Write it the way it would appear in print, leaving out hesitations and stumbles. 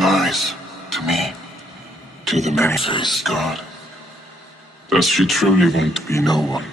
lies to me, to the many-faced God. Does she truly want to be no one?